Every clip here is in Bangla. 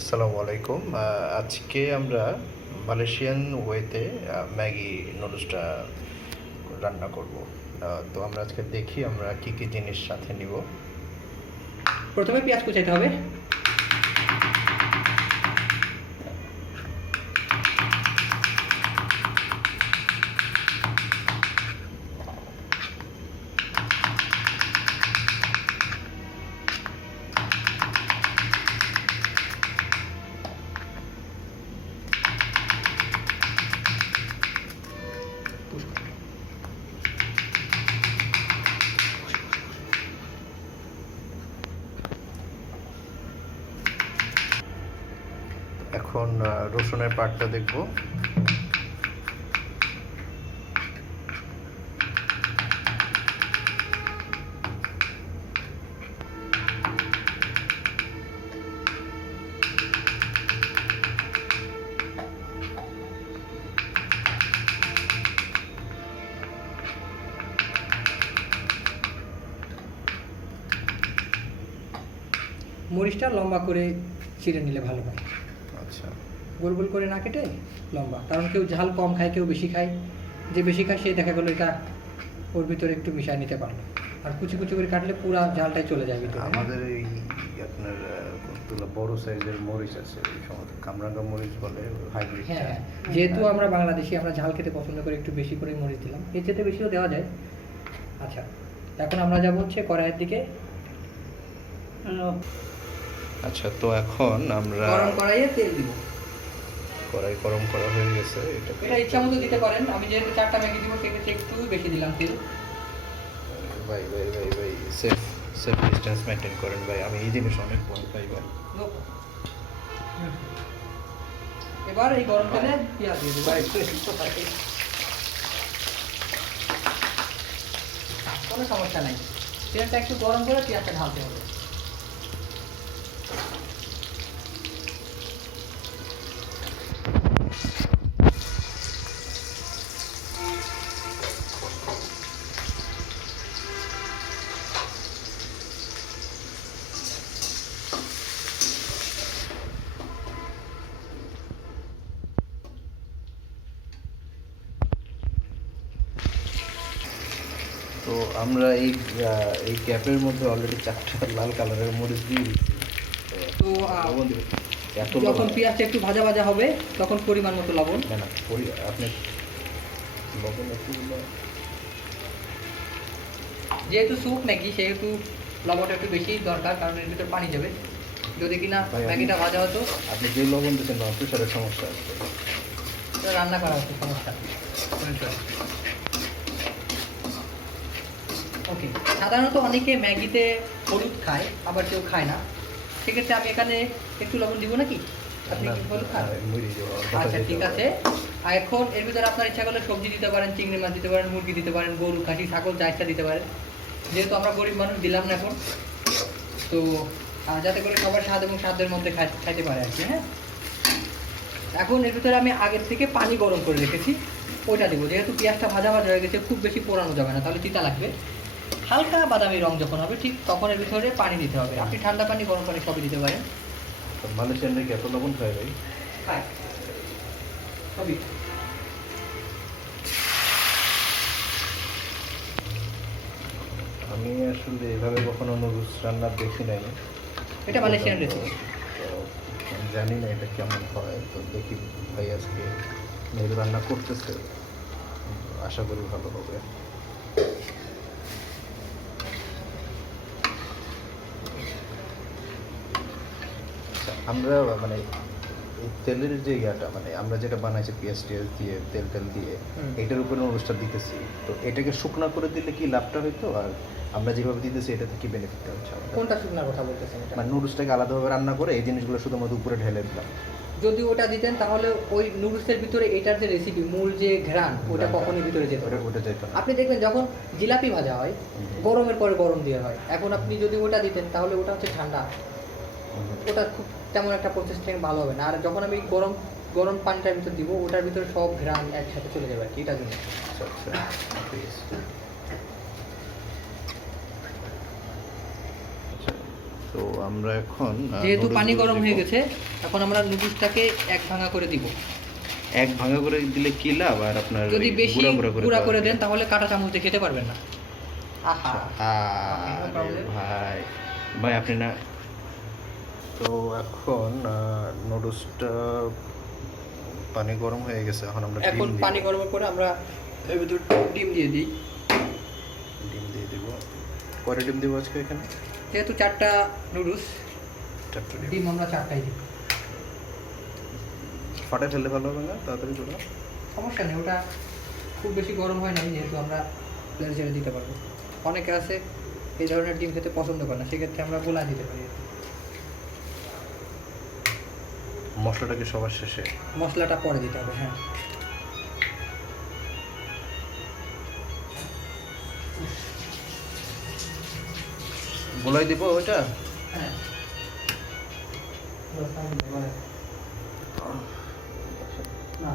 আসসালামু আলাইকুম। আজকে আমরা মালয়েশিয়ান ওয়েতে ম্যাগি নুডলসটা রান্না করব। তো আমরা আজকে দেখি আমরা কি কি জিনিস সাথে নিব। প্রথমে পেঁয়াজ কুচাইতে হবে। এখন রসুনের পাটটা দেখব। মরিচটা লম্বা করে চিড়ে নিলে ভালো হয়। আচ্ছা, গোল গোল করে না কেটে লম্বা, কারণ কেউ ঝাল কম খায়, কেউ বেশি খায়। যে বেশি খায় সে দেখা গেলো এটা ওর ভিতরে একটু মিশিয়ে নিতে পারলো। আর কুচি কুচি করে কাটলে পুরো ঝালটাই চলে যায় ভিতরে। আমাদের এই আপনার কতগুলো বড় সাইজের মরিচ আছে, এই সমস্ত কামরাঙ্গা মরিচ বলে, হাইব্রিড। হ্যাঁ, যেহেতু আমরা বাংলাদেশি, আমরা ঝাল খেতে পছন্দ করি, একটু বেশি করে মরিচ দিলাম। এর চেয়ে বেশিও দেওয়া যায়। আচ্ছা, এখন আমরা যাবো হচ্ছে কড়াইয়ের দিকে। আচ্ছা, তো এখন আমরা গরম কড়াইয়ে তেল দিব। কড়াই গরম করা হয়ে গেছে। এটা ইচ্ছা মতো দিতে পারেন। আমি যেহেতু 4টা ম্যাগি দিব সেক্ষেত্রে একটু বেশি দিলাম তেল। ভাই ভাই ভাই ভাই সেফ সেফ ডিস্টেন্স মেনটেন করেন ভাই, আমি এই জিনিস অনেক ভয় পাই ভাই। এবার এই গরম তেলে পেঁয়াজ দিয়ে দেবো। কোনো সমস্যা নাই, তেলটা একটু গরম করে পেঁয়াজটা ঢালতে হবে। তো আমরা এই ক্যাপের মধ্যে অলরেডি 4টা লাল কালারের মরিচ দিয়ে দিচ্ছি। তো লবণ দিবেন? এত যখন লবণ? পেঁয়াজটা একটু ভাজা ভাজা হবে তখন পরিমাণ মতো লবণ। না না, আপনি লবণ একটু যেহেতু স্যুপ নাকি সেহেতু লবণটা একটু বেশি দরকার, কারণ এর ভিতর পানি যাবে। যদি কিনা ভাই, ম্যাগিটা ভাজা হতো। আপনি যে লবণ দিচ্ছেন না, প্রেশারের সমস্যা আছে। এটা রান্না করা হতো, সমস্যা। ওকে, সাধারণত অনেকে ম্যাগিতে হলুদ খায়, আবার কেউ খায় না। সেক্ষেত্রে আমি এখানে একটু লবণ দিব নাকি? আপনি কি হলুদ খান? আচ্ছা, ঠিক আছে। আর এখন এর ভিতরে আপনার ইচ্ছা করলে সবজি দিতে পারেন, চিংড়ি মাছ দিতে পারেন, মুরগি দিতে পারেন, গরু, খাসি, ছাগল, যা ইচ্ছা দিতে পারেন। যেহেতু আমরা গরিব মানুষ, দিলাম না এখন। তো যাতে করে সবার স্বাদ এবং স্বাদের মধ্যে খাইতে পারে আর কি। হ্যাঁ, এখন এর ভিতরে আমি আগের থেকে পানি গরম করে রেখেছি, ওইটা দেবো। যেহেতু পেঁয়াজটা ভাজা ভাজা হয়ে গেছে, খুব বেশি পোড়ানো যাবে না, তাহলে তিতা লাগবে। হালকা বাদামি রং যখন হবে ঠিক তখন এর ভিতরে পানি দিতে হবে। আপনি ঠান্ডা পানি, গরম পানি সবই দিতে পারেন। মালয়েশিয়ান নাকি এত লবণ খায় ভাই? খায় সবই। আমি আসলে এভাবে কখনো নুডলস রান্না দেখি নাই। এটা মালয়েশিয়ান রেসিপি। তো আমি জানি না এটা কেমন হয়। তো দেখি ভাই আজকে মেয়ের রান্না করতেছে, আশা করি ভালো হবে। আমরা মানে এই তেলের যে ইয়াটা, মানে আমরা যেটা বানাইছি পেঁয়াজ টিয়াজ দিয়ে, তেল তেল দিয়ে, এটার উপরে নুডলসটা দিতেছি। তো এটাকে শুকনা করে দিলে কি লাভটা হইতো? আর আমরা যেভাবে দিতেছি এটাতে কি বেনিফিটটা হচ্ছে আমাদের? কোনটা শুকনার কথা বলতেছেন? এটা মানে নুডলসটাকে আলাদাভাবে রান্না করে এই জিনিসগুলো শুধুমাত্র উপরে ঢেলে দিলাম। যদি ওটা দিতেন তাহলে ওই নুডলসের ভিতরে এটার যে রেসিপি, মূল যে ঘ্রাণ, ওটা কখনোই ভিতরে যেত না। ওটা যেত না। আপনি দেখবেন যখন জিলাপি ভাজা হয়, গরমের পরে গরম দিয়ে হয়। এখন আপনি যদি ওটা দিতেন তাহলে ওটা হচ্ছে ঠান্ডা, ওটা খুব তেমন একটা প্রসেসিং ভালো হবে না। আর যখন আমি গরম গরম পানিটার ভিতর দিব, ওটার ভিতরে সব ঘ্রাণ একসাথে চলে যাবে আর কি, এটার জন্য। আচ্ছা আচ্ছা, ঠিক আছে। তো তো আমরা এখন যেহেতু পানি নুডলসগুলো গরম হয়ে দিব। গেছে, এখন আমরা নুডলসটাকে এক ভাঙা করে দিব। এক ভাঙা করে দিলে কি লাভ, আর আপনার যদি ওই বেশি গুঁড়া করে দেন তাহলে কাঁটা চামচ দিয়ে খেতে পারবেন না। আহা, আরে ভাই ভাই আপনি না। তো এখন নুডলসটা পানি গরম হয়ে গেছে, এখন আমরা এখন ডিম পানি গরম করে আমরা এর ভিতর ডিম দিয়ে দিই। ডিম দিয়ে দিব। কয়টা ডিম দিব আজকে এখানে? যেহেতু 4টা নুডলস, চারটা ডিম। ডিম আমরা 4টাই দিই। ফাটায় ফেললে ভালো হবে না তাড়াতাড়ি করে? সমস্যা নেই, ওটা খুব বেশি গরম হয় না, যেহেতু আমরা প্লেন ছেড়ে দিতে পারবো। অনেকে আছে এই ধরনের ডিম খেতে পছন্দ করে না, সেক্ষেত্রে আমরা গোলা দিতে পারি। মশলাটাকে সবার শেষে? মশলাটা পরে দিতে হবে, হ্যাঁ। গোলাই দিব ওইটা? হ্যাঁ। না,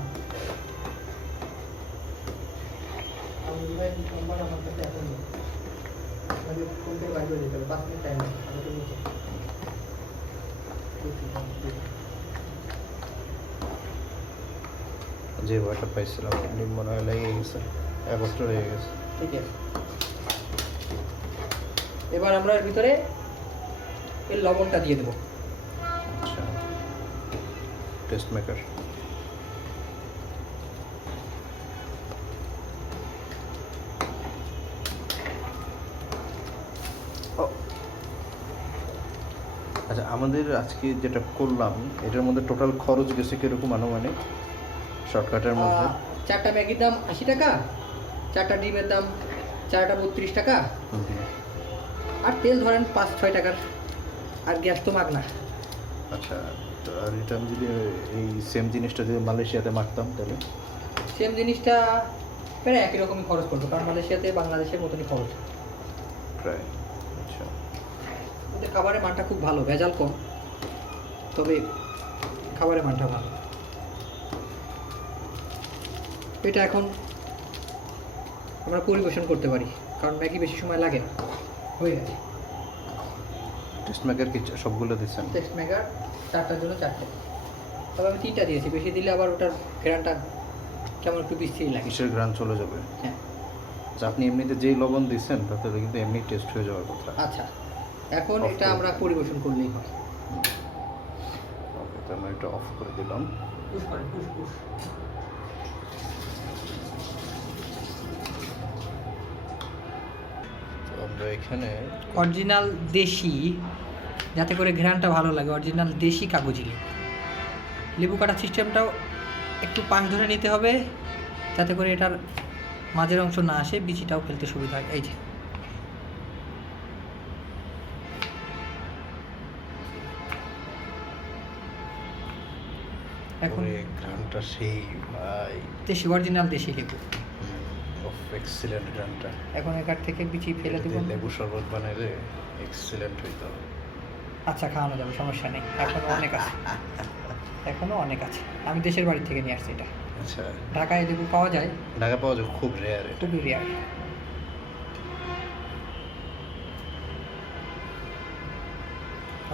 যে ওয়াটার পাইছিলাম ডিম মনে হয় লেগে গেছে, একত্র হয়ে গেছে। ঠিক আছে। এবার আমরা এর ভিতরে এই লবণটা দিয়ে দেবো। আচ্ছা, টেস্ট মেকার। আচ্ছা, আমাদের আজকে যেটা করলাম এটার মধ্যে টোটাল খরচ গেছে কিরকম আনুমানিক শর্টকাটের মধ্যে? 4টা ম্যাগির দাম 80 টাকা, 4টা ডিমের দাম 4টা 32 টাকা, আর তেল ধরেন 5-6 টাকার, আর গ্যাস তো মাগনা। আচ্ছা, তো আর এটা আমি যদি এই সেম জিনিসটা যদি মালয়েশিয়াতে মারতাম তাহলে? সেম জিনিসটা প্রায় একই রকমই খরচ করতো, কারণ মালয়েশিয়াতে বাংলাদেশের মতনই খরচ। প্রায়। আচ্ছা, ওদের খাবারের মানটা খুব ভালো, ভেজাল কম, তবে খাবারের মানটা ভালো। এটা এখন আমরা পরিবেশন করতে পারি, কারণ ম্যাগি বেশি সময় লাগে না, হয়ে গেছে। টেস্ট মেকার কি সবগুলো দিচ্ছেন? টেস্ট মেকার 4টার জন্য 4টে, তবে আমি 3টা দিয়েছি, বেশি দিলে আবার ওটার ঘেরানটা কেমন একটু বিশ্রী লাগে। কিসের গ্রান চলে যাবে? হ্যাঁ। আচ্ছা, আপনি এমনিতে যেই লবণ দিচ্ছেন তাতে কিন্তু এমনি টেস্ট হয়ে যাওয়ার কথা। আচ্ছা, এখন Off এটা করে আমরা দিন। পরিবেশন করলেই হয়। ওকে, তো আমরা এটা অফ করে দিলাম। পুশ করেন, পুশ পুশ। তো আমরা এখানে অরিজিনাল দেশি, যাতে করে ঘ্রাণটা ভালো লাগে, অরিজিনাল দেশি কাগজি লেবু। লেবু কাটার সিস্টেমটাও একটু পাশ ধরে নিতে হবে, যাতে করে এটার মাঝের অংশ না আসে, বিচিটাও ফেলতে সুবিধা হয়। এই যে এখন গ্রানটা সেই ভাই, দেশি অরিজিনাল দেশি লেবু। এক্সিলেন্ট গ্রানটা। এখন এখান থেকে বিচি ফেলে দেবো। লেবু শরবত বানাইলে এক্সিলেন্ট হইতো। আচ্ছা, খাওয়ানো যাবে, সমস্যা নেই, এখনো অনেক আছে, এখনো অনেক আছে। আমি দেশের বাড়ি থেকে নিয়ে আসছি এটা। আচ্ছা, ঢাকায় লেবু পাওয়া যায়, ঢাকা পাওয়া যায়, খুব রেয়ার এটা। খুবই রেয়ার।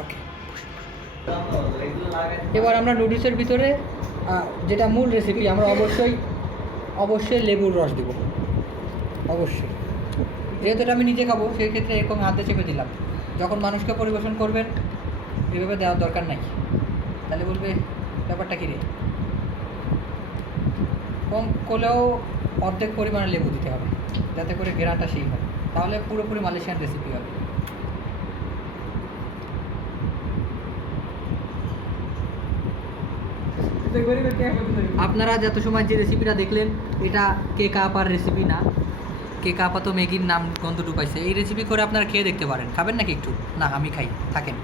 ওকে, এবার আমরা নুডলসের ভিতরে যেটা মূল রেসিপি, আমরা অবশ্যই লেবুর রস দেব, অবশ্যই। যেহেতু এটা আমি নিজে খাবো, সেই ক্ষেত্রে এরকম হাতে চেপে দিলাম। যখন মানুষকে পরিবেশন করবেন এভাবে দেওয়ার দরকার নাই, তাহলে বলবে ব্যাপারটা কী রে। কম করলেও অর্ধেক পরিমাণে লেবু দিতে হবে, যাতে করে ঘেরাটা সেই হয়, তাহলে পুরোপুরি মালয়েশিয়ান রেসিপি হবে। আপনারা যত সময় যে রেসিপিটা দেখলেন, এটা কেক আপার রেসিপি না। কেক আপা তো ম্যাগির নাম গন্ধটুকু পাইছে। এই রেসিপি করে আপনারা খেয়ে দেখতে পারেন। খাবেন নাকি একটু? না, আমি খাই, থাকেন।